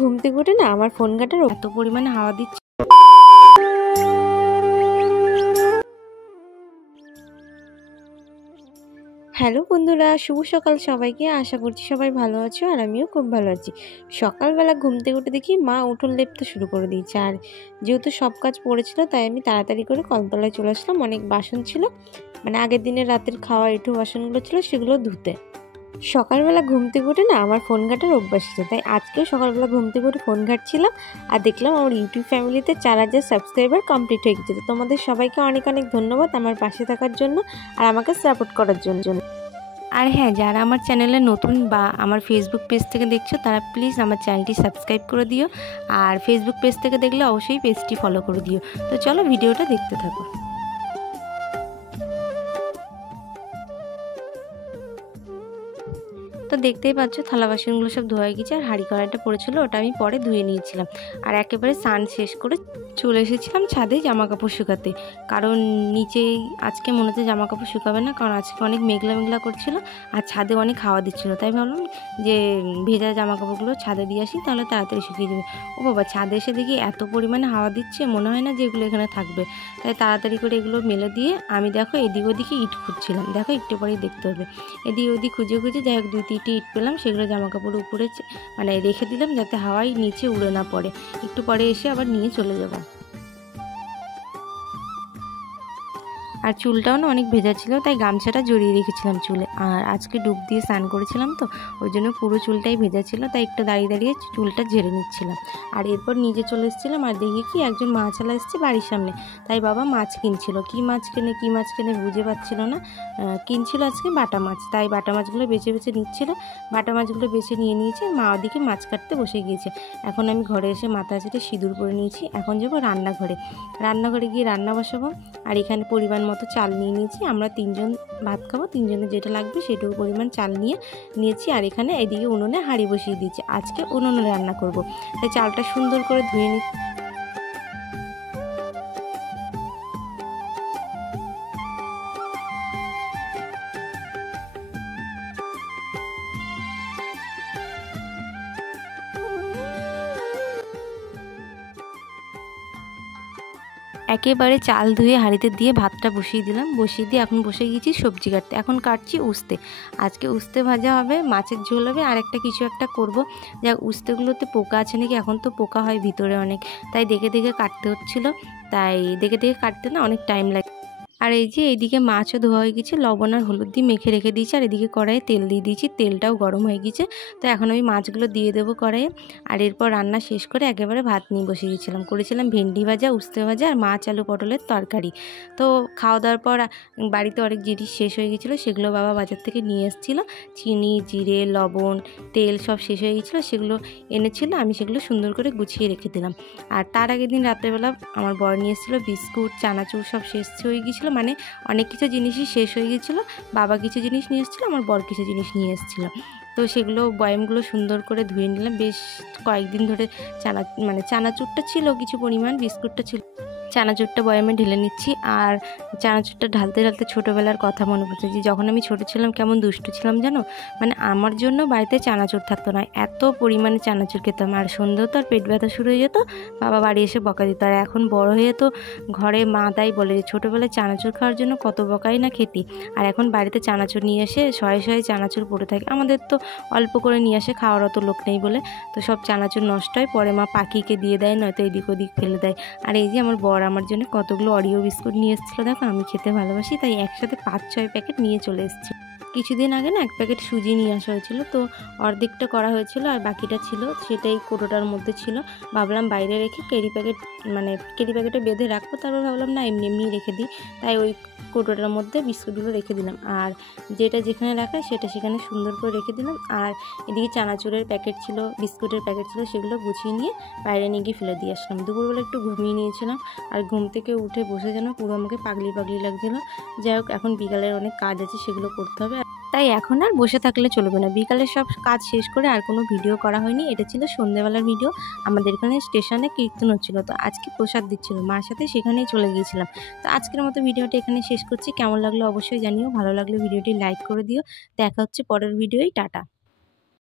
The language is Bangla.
ঘুম থেকে উঠে না আমার ফোন ঘাটার এত পরিমাণে হাওয়া দিচ্ছে। হ্যালো বন্ধুরা, শুভ সকাল সবাইকে। আশা করছি সবাই ভালো আছো আর আমিও খুব ভালো আছি। সকালবেলা ঘুম থেকে উঠে দেখি মা উঠোন লেপতে শুরু করে দিয়েছে। আর যেহেতু সব কাজ পড়েছিল তাই আমি তাড়াতাড়ি করে কলতলায় চলে আসলাম। অনেক বাসন ছিল, মানে আগের দিনের রাতের খাওয়া এঁঠো বাসনগুলো ছিল, সেগুলো ধুতে। সকালবেলা ঘুম থেকে উঠে না আমার ফোন ঘাটার অভ্যাস আছে, তাই আজকেও সকালবেলা ঘুম থেকে উঠে ফোন ঘাটছিলাম আর দেখলাম আমার ইউটিউব ফ্যামিলিতে 4000 সাবস্ক্রাইবার কমপ্লিট হয়ে গেছে। তো তোমাদের সবাইকে অনেক অনেক ধন্যবাদ আমার পাশে থাকার জন্য আর আমাকে সাপোর্ট করার জন্য। আর হ্যাঁ, যারা আমার চ্যানেলে নতুন বা আমার ফেসবুক পেজ থেকে দেখছো তারা প্লিজ আমার চ্যানেলটি সাবস্ক্রাইব করে দিও, আর ফেসবুক পেজ থেকে দেখলে অবশ্যই পেজটি ফলো করে দিও। তো চলো ভিডিওটা দেখতে থাকো। তো দেখতেই পাচ্ছ থালা বাসনগুলো সব ধোয়া গেছে, আর হাঁড়ি কড়াইটা পড়েছিল ওটা আমি পরে ধুয়ে নিয়েছিলাম। আর একেবারে স্নান শেষ করে চলে এসেছিলাম ছাদে জামা কাপড় শুকাতে, কারণ নিচেই আজকে মনে হচ্ছে জামা কাপড় শুকাবে না, কারণ আজকে অনেক মেঘলা মেঘলা করছিল আর ছাদে অনেক হাওয়া দিচ্ছিলো। তাই ভাবলাম যে ভেজা জামা কাপড়গুলো ছাদে দিয়ে আসি, তাহলে তাড়াতাড়ি শুকিয়ে যাবে। ও বাবা, ছাদে এসে দেখি এত পরিমাণে হাওয়া দিচ্ছে, মনে হয় না যে এগুলো এখানে থাকবে। তাই তাড়াতাড়ি করে এগুলো মেলে দিয়ে আমি দেখো এদিক ওদিকে ইট খুঁজছিলাম। দেখো একটু পরেই দেখতে হবে, এদিক ওদিক খুঁজে খুঁজে যাই হোক 2-3টি ইট পেলাম, সেগুলো জামা কাপড় উপরে মানে রেখে দিলাম যাতে হাওয়ায় নিচে উড়ে না পড়ে। একটু পরে এসে আবার নিয়ে চলে যাব। আর চুলটাও না অনেক ভেজা ছিল, তাই গামছাটা জড়িয়ে রেখেছিলাম চুলে। আর আজকে ডুব দিয়ে স্নান করেছিলাম তো ওই জন্য পুরো চুলটাই ভেজা ছিল, তাই একটু দাঁড়িয়ে দাঁড়িয়ে চুলটা ঝেড়ে নিচ্ছিলাম। আর এরপর নিজে চলে এসেছিলাম আর দেখি কি একজন মাছওয়ালা এসছে বাড়ির সামনে। তাই বাবা মাছ কিনছিল, কী মাছ কেনে বুঝে পাচ্ছিল না। কিনছিল আজকে বাটা মাছ, তাই বাটা মাছগুলো বেছে বেছে নিচ্ছিল। বাটা মাছগুলো বেছে নিয়ে নিয়েছে, মা ওদিকে মাছ কাটতে বসে গিয়েছে। এখন আমি ঘরে এসে মাথা ছেটে সিঁদুর পরে নিয়েছি। এখন যাবো রান্নাঘরে গিয়ে রান্না বসাবো। আর এখানে পরিমাণ মতো চাল নিয়ে নিয়েছি, আমরা 3 জন ভাত খাবো, 3 জনের যেটা লাগবে সেটুকু পরিমাণ চাল নিয়েছি। আর এখানে এদিকে উনুনে হাঁড়ি বসিয়ে দিয়েছি, আজকে উনুনে রান্না করব। তাই চালটা সুন্দর করে ধুয়ে নিচ্ছি। একেবারে চাল ধুয়ে হাঁড়িতে দিয়ে ভাতটা বসিয়ে দিলাম, বসিয়ে দিয়ে এখন বসে গিয়েছি সবজি কাটতে। এখন কাটছি উস্তে, আজকে উস্তে ভাজা হবে, মাছের ঝোল হবে, আর একটা কিছু একটা করব। যা উস্তেগুলোতে পোকা আছে নাকি, এখন তো পোকা হয় ভিতরে অনেক, তাই দেখে দেখে কাটতে হচ্ছিলো। তাই দেখে দেখে কাটতে না অনেক টাইম লাগে। আর এই যে এইদিকে মাছও ধোয়া হয়ে গেছে, লবণ আর হলুদ দিয়ে মেখে রেখে দিয়েছি। আর এদিকে কড়াইয়ে তেল দিয়ে দিয়েছি, তেলটাও গরম হয়ে গেছে। তো এখন আমি মাছগুলো দিয়ে দেবো কড়াইয়ে। আর এরপর রান্না শেষ করে একেবারে ভাত নিয়ে বসে গিয়েছিলাম। করেছিলাম ভেন্ডি ভাজা, উস্তে ভাজা আর মাছ আলু পটলের তরকারি। তো খাওয়া দাওয়ার পর বাড়িতে অনেক জিনিস শেষ হয়ে গেছিলো, সেগুলো বাবা বাজার থেকে নিয়ে এসেছিলো। চিনি, জিরে, লবণ, তেল সব শেষ হয়ে গেছিলো, সেগুলো এনেছিলো। আমি সেগুলো সুন্দর করে গুছিয়ে রেখে দিলাম। আর তার আগের দিন রাত্রেবেলা আমার বর নিয়ে এসেছিলো বিস্কুট, চানাচুর সব শেষ হয়ে গিয়েছিলো, মানে অনেক কিছু জিনিসই শেষ হয়ে গিয়েছিলো। বাবা কিছু জিনিস নিয়ে এসেছিলো, আমার বর কিছু জিনিস নিয়ে এসেছিলো। তো সেগুলো বয়ামগুলো সুন্দর করে ধুয়ে নিলাম। বেশ কয়েকদিন ধরে চানাচুরটা ছিল কিছু পরিমাণ, বিস্কুটটা ছিল। চানাচুরটা বয়ামে ঢেলে নিচ্ছি। আর চানাচুরটা ঢালতে ঢালতে ছোটোবেলার কথা মনে পড়ছে, যে যখন আমি ছোটো ছিলাম কেমন দুষ্টু ছিলাম জানো। মানে আমার জন্য বাড়িতে চানাচুর থাকতো না, এত পরিমাণে চানাচুর খেতাম। আর সন্ধ্যেও তো আর পেট ব্যথা শুরু হয়ে যেত, বাবা বাড়ি এসে বকা দিত। আর এখন বড় হয়ে তো ঘরে মা তাই বলে যে ছোটোবেলায় চানাচুর খাওয়ার জন্য কত বকাই না খেতি। আর এখন বাড়িতে চানাচুর নিয়ে এসে শয়ে শয়ে চানাচুর পড়ে থাকে। আমাদের তো অল্প করে নিয়ে আসে, খাওয়ার অত লোক নেই বলে, তো সব চানাচুর নষ্ট হয়, পরে মা পাখিকে দিয়ে দেয়, নয়তো এদিক ওদিক ফেলে দেয়। আর এই যে আমার বর আমার জন্য কতগুলো অরিও বিস্কুট নিয়ে এসেছিলো। দেখো আমি খেতে ভালোবাসি, তাই একসাথে 5-6 প্যাকেট নিয়ে চলে এসেছি। কিছুদিন আগে না 1 প্যাকেট সুজি নিয়ে আসা হয়েছিল, তো অর্ধেকটা করা হয়েছিল আর বাকিটা ছিল, সেটাই কোটোটার মধ্যে ছিল। ভাবলাম বাইরে রেখে ক্যারি প্যাকেটে বেঁধে রাখবো, তারপর ভাবলাম না এমনি এমনি রেখে দিই, তাই ওই কোটোটার মধ্যে বিস্কুটগুলো রেখে দিলাম। আর যেটা যেখানে রাখা সেটা সেখানে সুন্দর করে রেখে দিলাম। আর এদিকে চানাচুরের প্যাকেট ছিল, বিস্কুটের প্যাকেট ছিল, সেগুলো গুছিয়ে নিয়ে বাইরে নিয়ে গিয়ে ফেলে দিয়ে আসলাম। দুপুরবেলা একটু ঘুমিয়ে নিয়েছিলাম, আর ঘুম থেকে উঠে বসে যেন পুরো আমাকে পাগলি পাগলি লাগছিল। যাই হোক, এখন বিকালের অনেক কাজ আছে, সেগুলো করতে হবে, তাই এখন আর বসে থাকলে চলবে না। বিকালের সব কাজ শেষ করে আর কোনো ভিডিও করা হয়নি। এটা ছিল সন্ধ্যেবেলার ভিডিও। আমাদের এখানে স্টেশনে কীর্তন হচ্ছিলো, তো আজকে প্রসাদ দিচ্ছিল মার সাথে, সেখানেই চলে গিয়েছিলাম। তো আজকের মতো ভিডিওটা এখানে শেষ করছি। কেমন লাগলো অবশ্যই জানিও, ভালো লাগলে ভিডিওটি লাইক করে দিও। দেখা হচ্ছে পরের ভিডিওয়। টাটা।